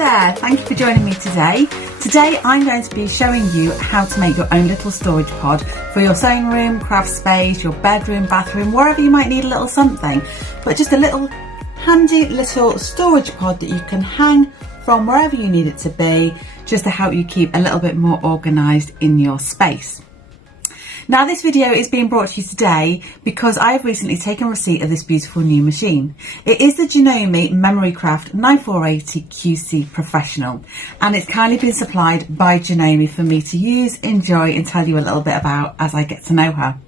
there, thank you for joining me today. Today I'm going to be showing you how to make your own little storage pod for your sewing room, craft space, your bedroom, bathroom, wherever you might need a little something. But just a little handy little storage pod that you can hang from wherever you need it to be, just to help you keep a little bit more organised in your space. Now this video is being brought to you today because I've recently taken receipt of this beautiful new machine. It is the Janome Memorycraft 9480QC Professional, and it's kindly been supplied by Janome for me to use, enjoy and tell you a little bit about as I get to know her.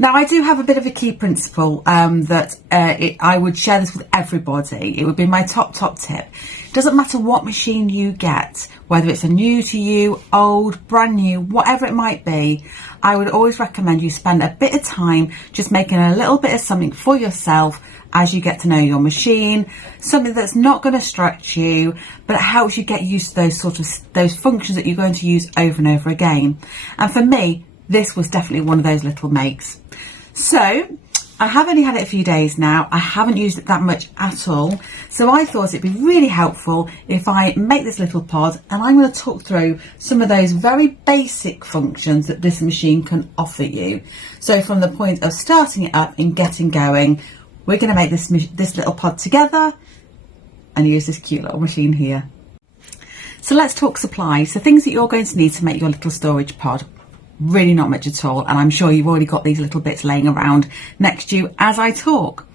Now I do have a bit of a key principle that I would share this with everybody. It would be my top tip. Doesn't matter what machine you get, whether it's a new to you, old, brand new, whatever it might be, I would always recommend you spend a bit of time just making a little bit of something for yourself as you get to know your machine, something that's not going to stretch you, but it helps you get used to those functions that you're going to use over and over again. And for me, this was definitely one of those little makes. So I have only had it a few days now. I haven't used it that much at all. So I thought it'd be really helpful if I make this little pod, and I'm going to talk through some of those very basic functions that this machine can offer you. So from the point of starting it up and getting going, we're going to make this little pod together and use this cute little machine here. So let's talk supplies. So things that you're going to need to make your little storage pod. Really not much at all, and I'm sure you've already got these little bits laying around next to you as I talk.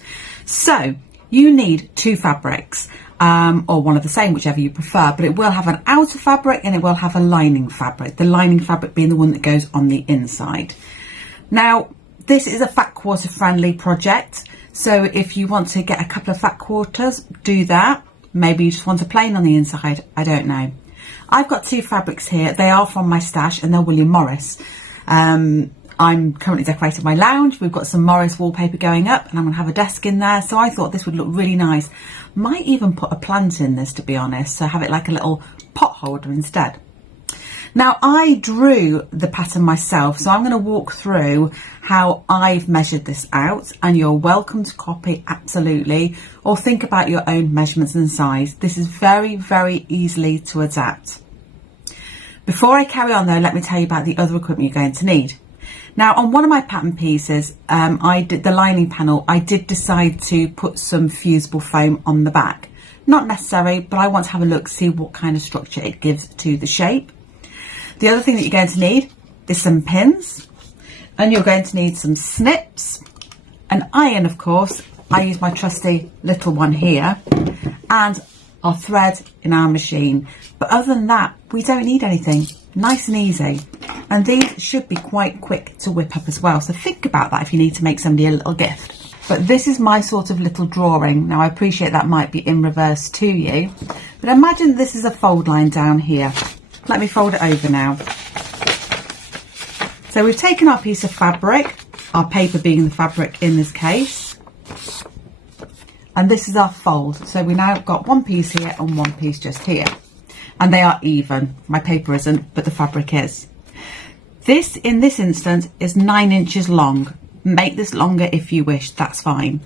So you need two fabrics, or one of the same, whichever you prefer, but it will have an outer fabric and it will have a lining fabric, the lining fabric being the one that goes on the inside. Now this is a fat quarter friendly project, so if you want to get a couple of fat quarters, do that. Maybe you just want a plain on the inside, I don't know. I've got two fabrics here. They are from my stash and they're William Morris. I'm currently decorating my lounge. We've got some Morris wallpaper going up and I'm going to have a desk in there. So I thought this would look really nice. Might even put a plant in this, to be honest. So have it like a little pot holder instead. Now I drew the pattern myself, so I'm going to walk through how I've measured this out, and you're welcome to copy absolutely, or think about your own measurements and size. This is very easily to adapt. Before I carry on though, let me tell you about the other equipment you're going to need. Now on one of my pattern pieces, I did the lining panel, I did decide to put some fusible foam on the back. Not necessary, but I want to have a look, see what kind of structure it gives to the shape. The other thing that you're going to need is some pins, and you're going to need some snips, an iron of course, I use my trusty little one here, and our thread in our machine. But other than that, we don't need anything. Nice and easy. And these should be quite quick to whip up as well, so think about that if you need to make somebody a little gift. But this is my sort of little drawing. Now I appreciate that might be in reverse to you, but imagine this is a fold line down here. Let me fold it over now. So we've taken our piece of fabric, our paper being the fabric in this case, and this is our fold. So we now got one piece here and one piece just here, and they are even. My paper isn't, but the fabric is. This in this instance is 9 inches long. Make this longer if you wish, that's fine.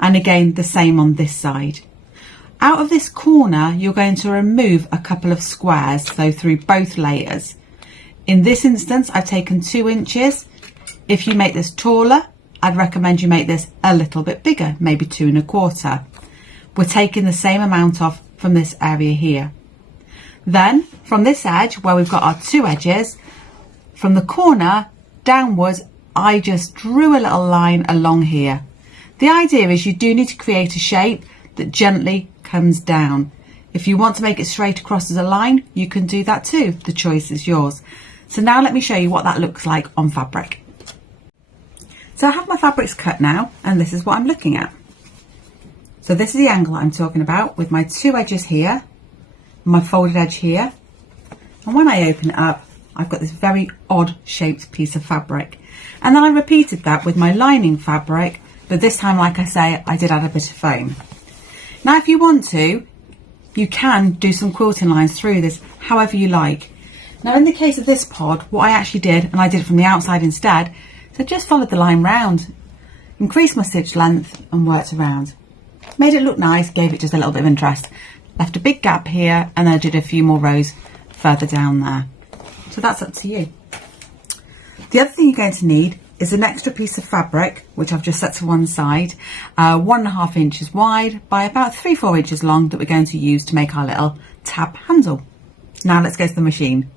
And again the same on this side. Out of this corner, you're going to remove a couple of squares, so through both layers. In this instance, I've taken 2 inches. If you make this taller, I'd recommend you make this a little bit bigger, maybe 2 1/4. We're taking the same amount off from this area here. Then, from this edge, where we've got our 2 edges, from the corner downwards, I just drew a little line along here. The idea is you do need to create a shape that gently comes down. If you want to make it straight across as a line, you can do that too. The choice is yours. So now let me show you what that looks like on fabric. So I have my fabrics cut now, and this is what I'm looking at. So this is the angle I'm talking about, with my 2 edges here, my folded edge here, and when I open it up, I've got this very odd shaped piece of fabric. And then I repeated that with my lining fabric, but this time, like I say, I did add a bit of foam. Now if you want to, you can do some quilting lines through this however you like. Now in the case of this pod, what I actually did, and I did it from the outside instead, so just followed the line round, increased my stitch length and worked around. Made it look nice, gave it just a little bit of interest. left a big gap here, and I did a few more rows further down there. So that's up to you. The other thing you're going to need is an extra piece of fabric, which I've just set to one side, 1.5 inches wide by about 3-4 inches long, that we're going to use to make our little tab handle. Now let's go to the machine.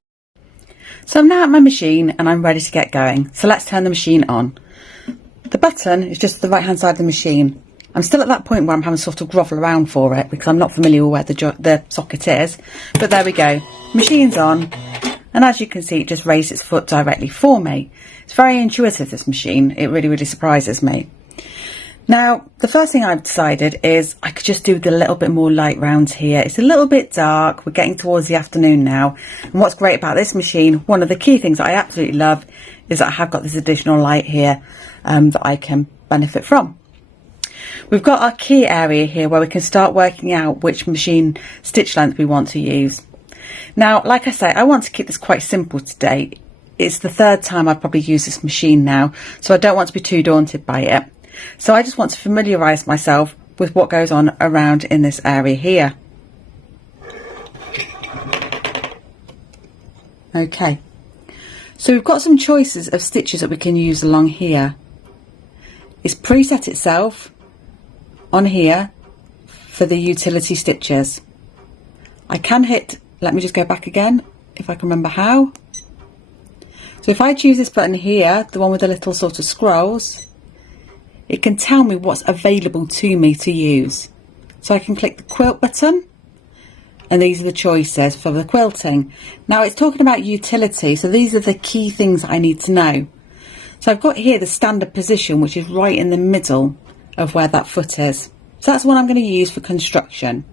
So I'm now at my machine and I'm ready to get going. So let's turn the machine on. The button is just the right hand side of the machine. I'm still at that point where I'm having to sort of grovel around for it because I'm not familiar with where the socket is. But there we go. Machine's on. And as you can see, it just raised its foot directly for me. It's very intuitive, this machine. It really, really surprises me. Now, the first thing I've decided is I could just do with a little bit more light round here. It's a little bit dark. We're getting towards the afternoon now. And what's great about this machine, one of the key things that I absolutely love, is that I have got this additional light here that I can benefit from. We've got our key area here where we can start working out which machine stitch length we want to use. Now, like I say, I want to keep this quite simple today. It's the third time I've probably used this machine now, so I don't want to be too daunted by it. So I just want to familiarise myself with what goes on around in this area here. Okay, so we've got some choices of stitches that we can use along here. It's preset itself on here for the utility stitches. I can hit, let me just go back again if I can remember how. So if I choose this button here, the one with the little sort of scrolls, it can tell me what's available to me to use. So I can click the quilt button, and these are the choices for the quilting. Now it's talking about utility, so these are the key things I need to know. So I've got here the standard position, which is right in the middle of where that foot is. So that's what I'm going to use for construction.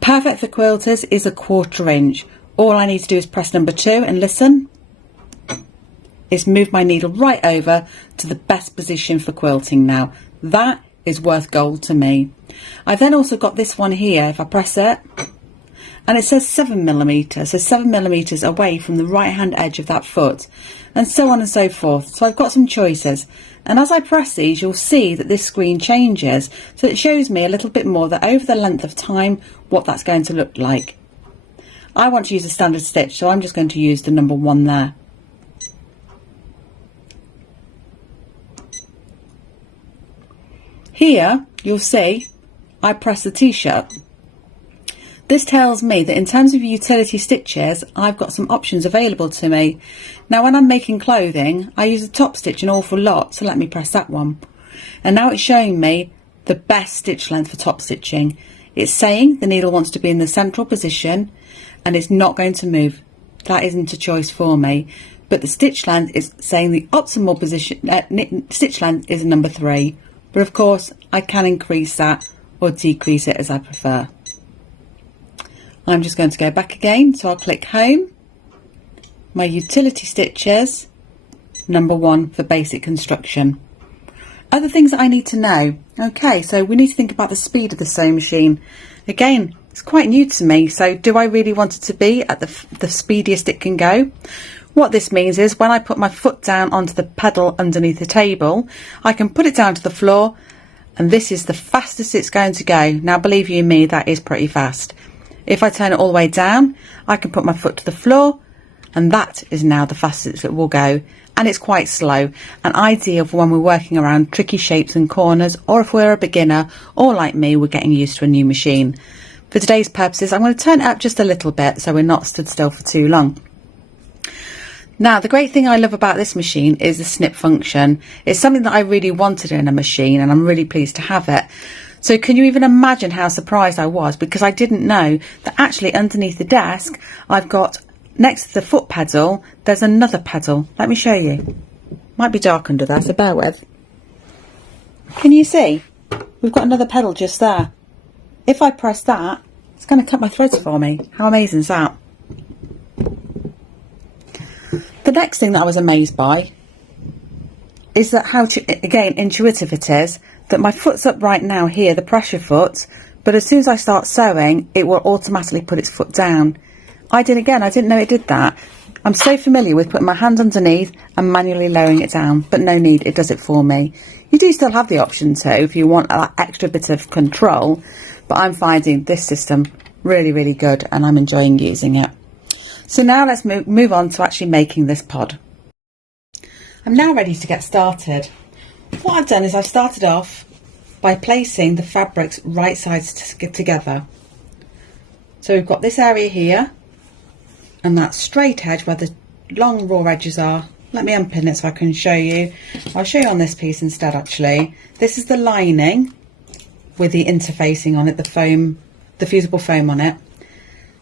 Perfect for quilters is 1/4 inch. All I need to do is press number 2 and listen. Is move my needle right over to the best position for quilting now. That is worth gold to me. I've then also got this one here, if I press it, and it says 7mm, so 7mm away from the right hand edge of that foot, and so on and so forth. So I've got some choices, and as I press these, you'll see that this screen changes, so it shows me a little bit more that over the length of time what that's going to look like. I want to use a standard stitch, so I'm just going to use the number 1 there. Here you'll see I press the T-shirt. This tells me that in terms of utility stitches, I've got some options available to me. Now when I'm making clothing, I use a top stitch an awful lot, so let me press that one. And now it's showing me the best stitch length for top stitching. It's saying the needle wants to be in the central position and it's not going to move. That isn't a choice for me. But the stitch length is saying the optimal position, stitch length is number 3. But of course I can increase that or decrease it as I prefer. I'm just going to go back again, so I'll click home, my utility stitches, number 1 for basic construction. Other things that I need to know. Okay, so we need to think about the speed of the sewing machine. Again, it's quite new to me, so do I really want it to be at the speediest it can go? What this means is when I put my foot down onto the pedal underneath the table, I can put it down to the floor, and this is the fastest it's going to go. Now believe you me, that is pretty fast. If I turn it all the way down, I can put my foot to the floor, and that is now the fastest it will go. And it's quite slow and ideal for when we're working around tricky shapes and corners, or if we're a beginner or like me, we're getting used to a new machine. For today's purposes, I'm going to turn it up just a little bit so we're not stood still for too long. Now, the great thing I love about this machine is the snip function. It's something that I really wanted in a machine, and I'm really pleased to have it. So can you even imagine how surprised I was, because I didn't know that actually underneath the desk I've got, next to the foot pedal, there's another pedal. Let me show you. Might be dark under there, so bear with. Can you see? We've got another pedal just there. If I press that, it's going to cut my threads for me. How amazing is that? The next thing that I was amazed by is that how, again, intuitive it is, that my foot's up right now here, the pressure foot, but as soon as I start sewing, it will automatically put its foot down. I didn't know it did that. I'm so familiar with putting my hand underneath and manually lowering it down, but no need, it does it for me. You do still have the option to, if you want that extra bit of control, but I'm finding this system Really good, and I'm enjoying using it. So now let's move on to actually making this pod. I'm now ready to get started. What I've done is I've started off by placing the fabrics right sides together. So we've got this area here and that straight edge where the long raw edges are. Let me unpin it so I can show you. I'll show you on this piece instead actually. This is the lining with the interfacing on it, the foam, the fusible foam on it.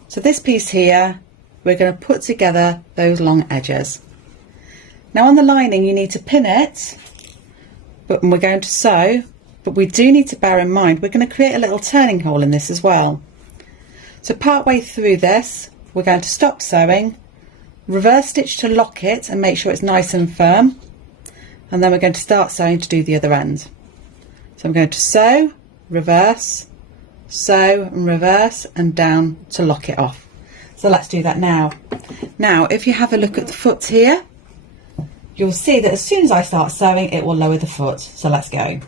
So this piece here, we're going to put together those long edges. Now on the lining you need to pin it, but we're going to sew, but we do need to bear in mind we're going to create a little turning hole in this as well. So part way through this we're going to stop sewing, reverse stitch to lock it and make sure it's nice and firm, and then we're going to start sewing to do the other end. So I'm going to sew, reverse, sew and reverse and down to lock it off. So let's do that now. Now if you have a look at the foot here, you'll see that as soon as I start sewing it will lower the foot. So let's go.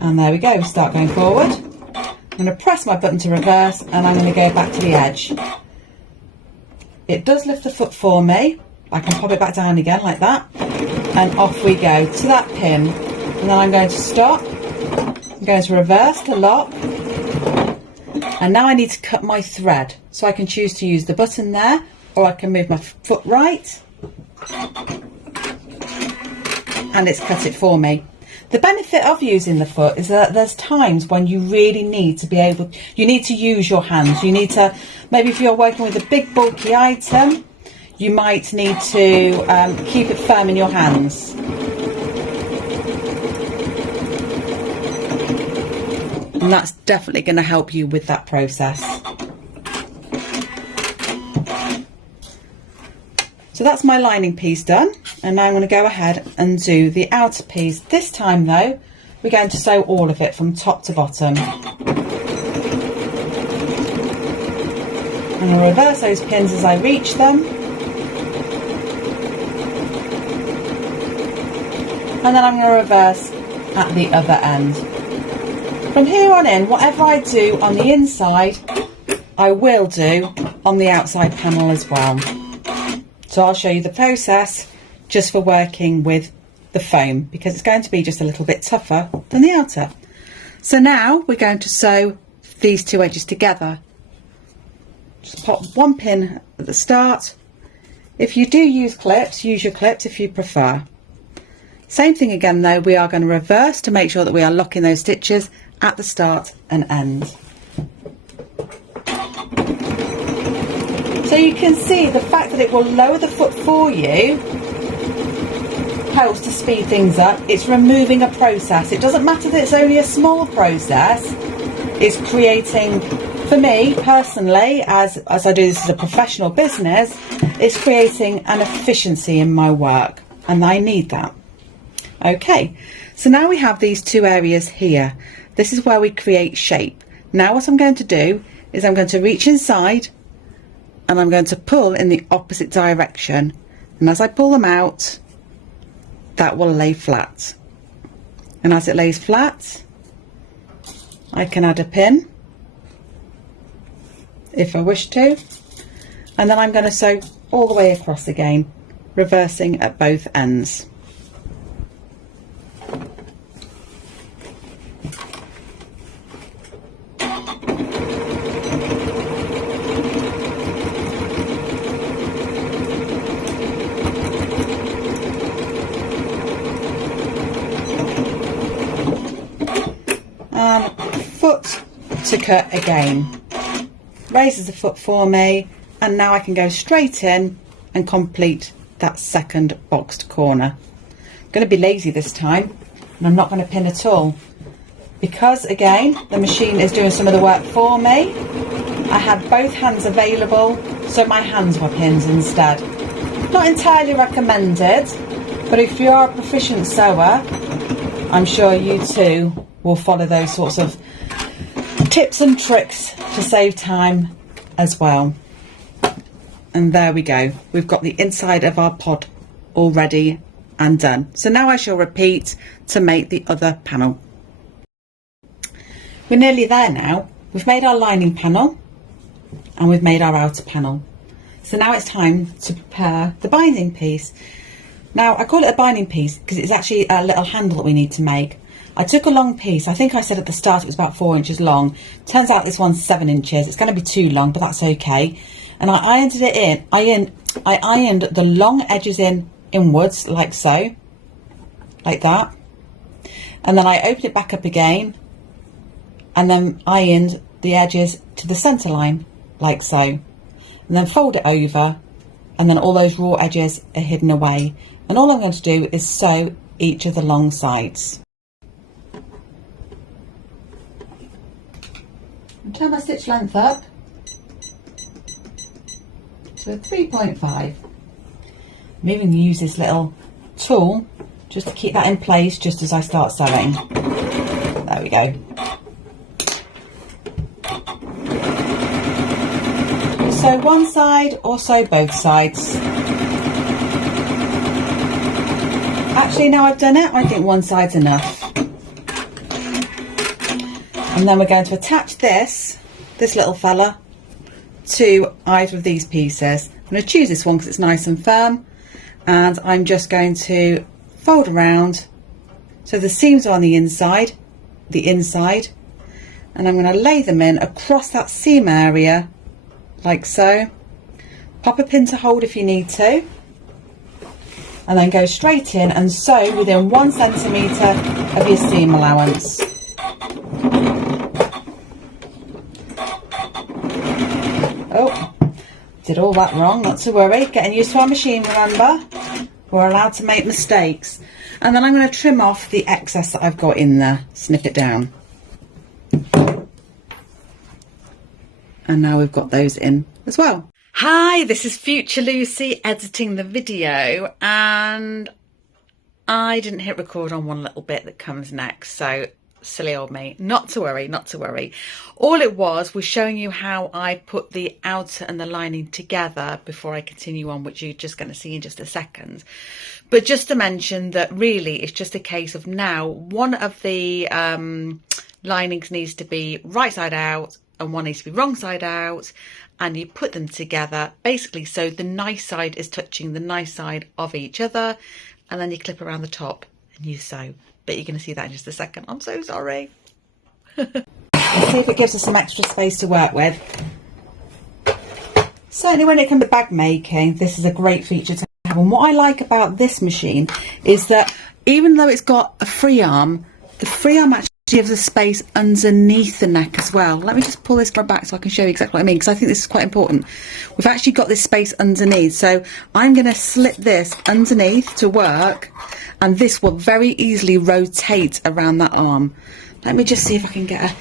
And there we go, start going forward. I'm going to press my button to reverse and I'm going to go back to the edge. It does lift the foot for me. I can pop it back down again like that. And off we go to that pin. And then I'm going to stop. I'm going to reverse to lock. And now I need to cut my thread. So I can choose to use the button there, or I can move my foot right and it's cut it for me. The benefit of using the foot is that there's times when you really need to be able, you need to use your hands. You need to, maybe if you're working with a big bulky item, you might need to keep it firm in your hands. And that's definitely going to help you with that process. So that's my lining piece done, and now I'm going to go ahead and do the outer piece. This time though, we're going to sew all of it from top to bottom. I'm going to reverse those pins as I reach them. And then I'm going to reverse at the other end. From here on in, whatever I do on the inside, I will do on the outside panel as well. So I'll show you the process just for working with the foam, because it's going to be just a little bit tougher than the outer. So now we're going to sew these two edges together. Just pop one pin at the start. If you do use clips, use your clips if you prefer. Same thing again though, we are going to reverse to make sure that we are locking those stitches at the start and end. So you can see the fact that it will lower the foot for you helps to speed things up. It's removing a process. It doesn't matter that it's only a small process. It's creating, for me personally, as I do this as a professional business, it's creating an efficiency in my work, and I need that. Okay, so now we have these two areas here. This is where we create shape. Now what I'm going to do is I'm going to reach inside and I'm going to pull in the opposite direction, and as I pull them out, that will lay flat. And as it lays flat, I can add a pin if I wish to, and then I'm going to sew all the way across again, reversing at both ends. Foot to cut again, raises the foot for me, and now I can go straight in and complete that second boxed corner. I'm going to be lazy this time and I'm not going to pin at all, because again the machine is doing some of the work for me. I had both hands available, so my hands were pinned instead. Not entirely recommended, but if you are a proficient sewer, I'm sure you too will follow those sorts of tips and tricks to save time as well. And there we go, we've got the inside of our pod all ready and done. So now I shall repeat to make the other panel. We're nearly there now. We've made our lining panel and we've made our outer panel. So now it's time to prepare the binding piece. Now I call it a binding piece because it's actually a little handle that we need to make. I took a long piece. I think I said at the start it was about 4 inches long. Turns out this one's 7 inches. It's going to be too long, but that's okay. And I ironed it in. I ironed the long edges inwards, like so, like that. And then I opened it back up again, and then ironed the edges to the centre line, like so. And then fold it over, and then all those raw edges are hidden away. And all I'm going to do is sew each of the long sides. And turn my stitch length up to 3.5. I'm even going to use this little tool just to keep that in place just as I start sewing. There we go. Sew one side or sew both sides. Actually, now I've done it, I think one side's enough. And then we're going to attach this little fella to either of these pieces. I'm going to choose this one because it's nice and firm, and I'm just going to fold around so the seams are on the inside, and I'm going to lay them in across that seam area like so. Pop a pin to hold if you need to, and then go straight in and sew within 1 centimetre of your seam allowance. Oh, did all that wrong, not to worry. Getting used to our machine, remember? We're allowed to make mistakes. And then I'm going to trim off the excess that I've got in there, snip it down. And now we've got those in as well. Hi, this is Future Lucy editing the video, and I didn't hit record on one little bit that comes next, so silly old me. Not to worry, not to worry. All it was showing you how I put the outer and the lining together before I continue on, which you're just going to see in just a second. But just to mention that really it's just a case of now one of the linings needs to be right side out and one needs to be wrong side out, and you put them together basically so the nice side is touching the nice side of each other, and then you clip around the top and you sew. But you're going to see that in just a second. I'm so sorry. Let's see if it gives us some extra space to work with. Certainly when it comes to bag making, this is a great feature to have. And what I like about this machine is that even though it's got a free arm, the free arm actually gives us space underneath the neck as well. Let me just pull this back so I can show you exactly what I mean, because I think this is quite important. We've actually got this space underneath, so I'm going to slip this underneath to work, and this will very easily rotate around that arm. Let me just see if I can get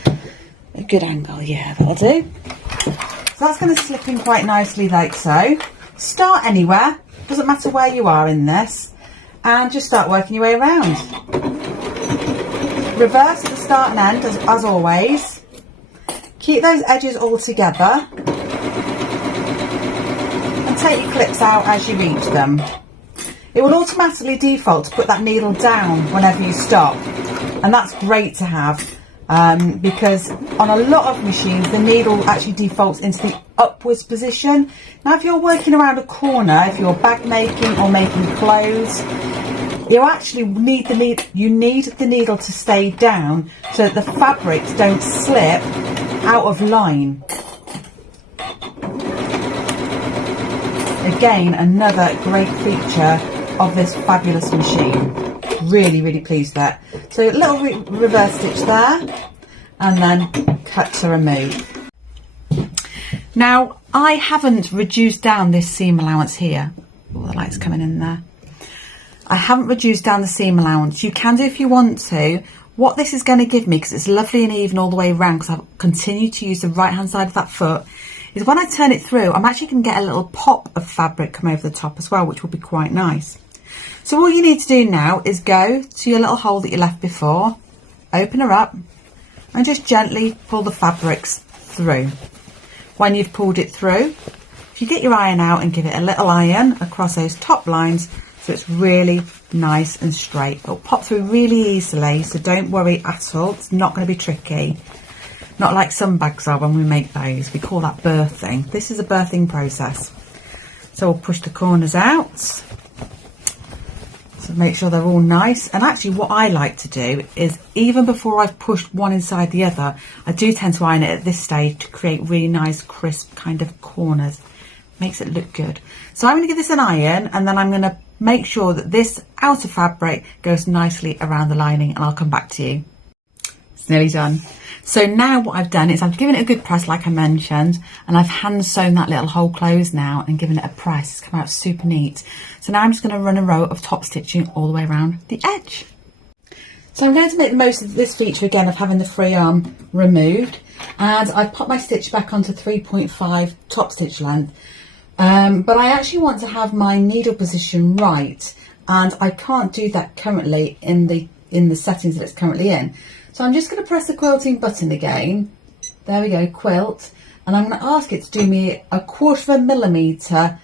a good angle. Yeah, that'll do. So that's going to slip in quite nicely like so. Start anywhere, doesn't matter where you are in this, and just start working your way around. Reverse at the start and end as always. Keep those edges all together and take your clips out as you reach them. It will automatically default to put that needle down whenever you stop, and that's great to have because on a lot of machines the needle actually defaults into the upwards position. Now if you're working around a corner, if you're bag making or making clothes, you actually need the needle to stay down so that the fabrics don't slip out of line. Again, another great feature of this fabulous machine. Really, really pleased with that. So a little reverse stitch there, and then cut to remove. Now, I haven't reduced down this seam allowance here. Oh, the light's coming in there. I haven't reduced down the seam allowance. You can do if you want to. What this is going to give me, because it's lovely and even all the way around, because I've continued to use the right hand side of that foot, is when I turn it through, I'm actually going to get a little pop of fabric come over the top as well, which will be quite nice. So all you need to do now is go to your little hole that you left before, open her up, and just gently pull the fabrics through. When you've pulled it through, if you get your iron out and give it a little iron across those top lines, so it's really nice and straight. It'll pop through really easily, so don't worry at all. It's not going to be tricky. Not like some bags are when we make those. We call that birthing. This is a birthing process. So we'll push the corners out. So make sure they're all nice. And actually what I like to do is, even before I've pushed one inside the other, I do tend to iron it at this stage to create really nice crisp kind of corners. Makes it look good. So I'm going to give this an iron, and then I'm going to make sure that this outer fabric goes nicely around the lining, and I'll come back to you. It's nearly done. So now what I've done is I've given it a good press like I mentioned, and I've hand sewn that little hole closed now and given it a press. It's come out super neat. So now I'm just going to run a row of top stitching all the way around the edge. So I'm going to make the most of this feature again of having the free arm removed, and I've popped my stitch back onto 3.5 top stitch length. But I actually want to have my needle position right, and I can't do that currently in the settings that it's currently in. So I'm just going to press the quilting button again. There we go, quilt. And I'm going to ask it to do me a 1/4 millimetre,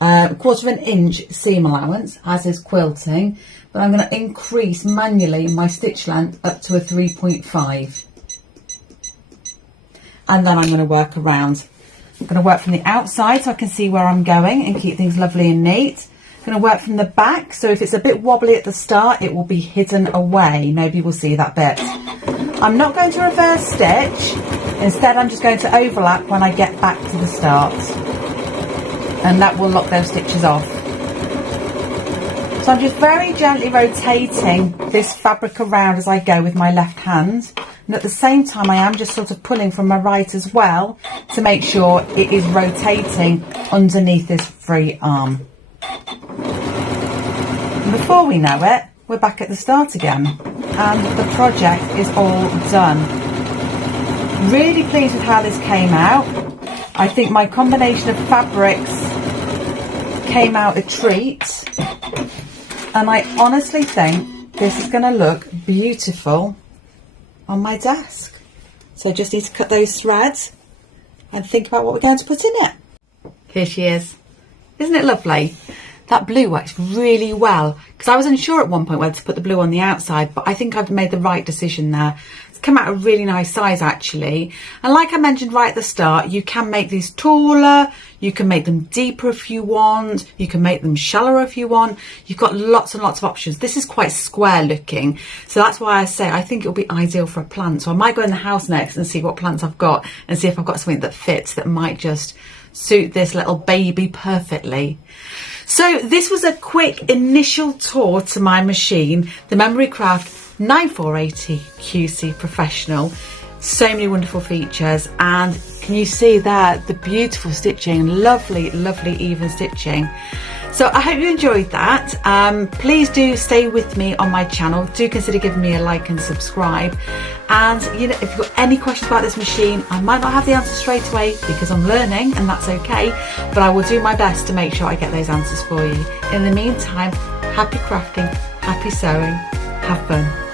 1/4 inch seam allowance, as is quilting. But I'm going to increase manually my stitch length up to a 3.5. And then I'm going to work around. I'm going to work from the outside so I can see where I'm going and keep things lovely and neat. I'm going to work from the back, so if it's a bit wobbly at the start, it will be hidden away. Nobody will see that bit. I'm not going to reverse stitch. Instead, I'm just going to overlap when I get back to the start. And that will lock those stitches off. So I'm just very gently rotating this fabric around as I go with my left hand. And at the same time, I am just sort of pulling from my right as well to make sure it is rotating underneath this free arm. And before we know it, we're back at the start again. And the project is all done. Really pleased with how this came out. I think my combination of fabrics came out a treat. And I honestly think this is going to look beautiful on my desk. So just need to cut those threads and think about what we're going to put in it. Here she is. Isn't it lovely? That blue works really well, because I was unsure at one point whether to put the blue on the outside, but I think I've made the right decision there. It's come out a really nice size actually. And like I mentioned right at the start, you can make these taller, you can make them deeper if you want, you can make them shallower if you want. You've got lots and lots of options. This is quite square looking, so that's why I say I think it'll be ideal for a plant. So I might go in the house next and see what plants I've got and see if I've got something that fits, that might just suit this little baby perfectly. So this was a quick initial tour to my machine, the Memorycraft 9480QC Professional. So many wonderful features, and can you see there the beautiful stitching, lovely even stitching. So I hope you enjoyed that. Please do stay with me on my channel. Do consider giving me a like and subscribe. And you know, if you've got any questions about this machine, I might not have the answer straight away because I'm learning, and that's okay, but I will do my best to make sure I get those answers for you. In the meantime, happy crafting, happy sewing, have fun.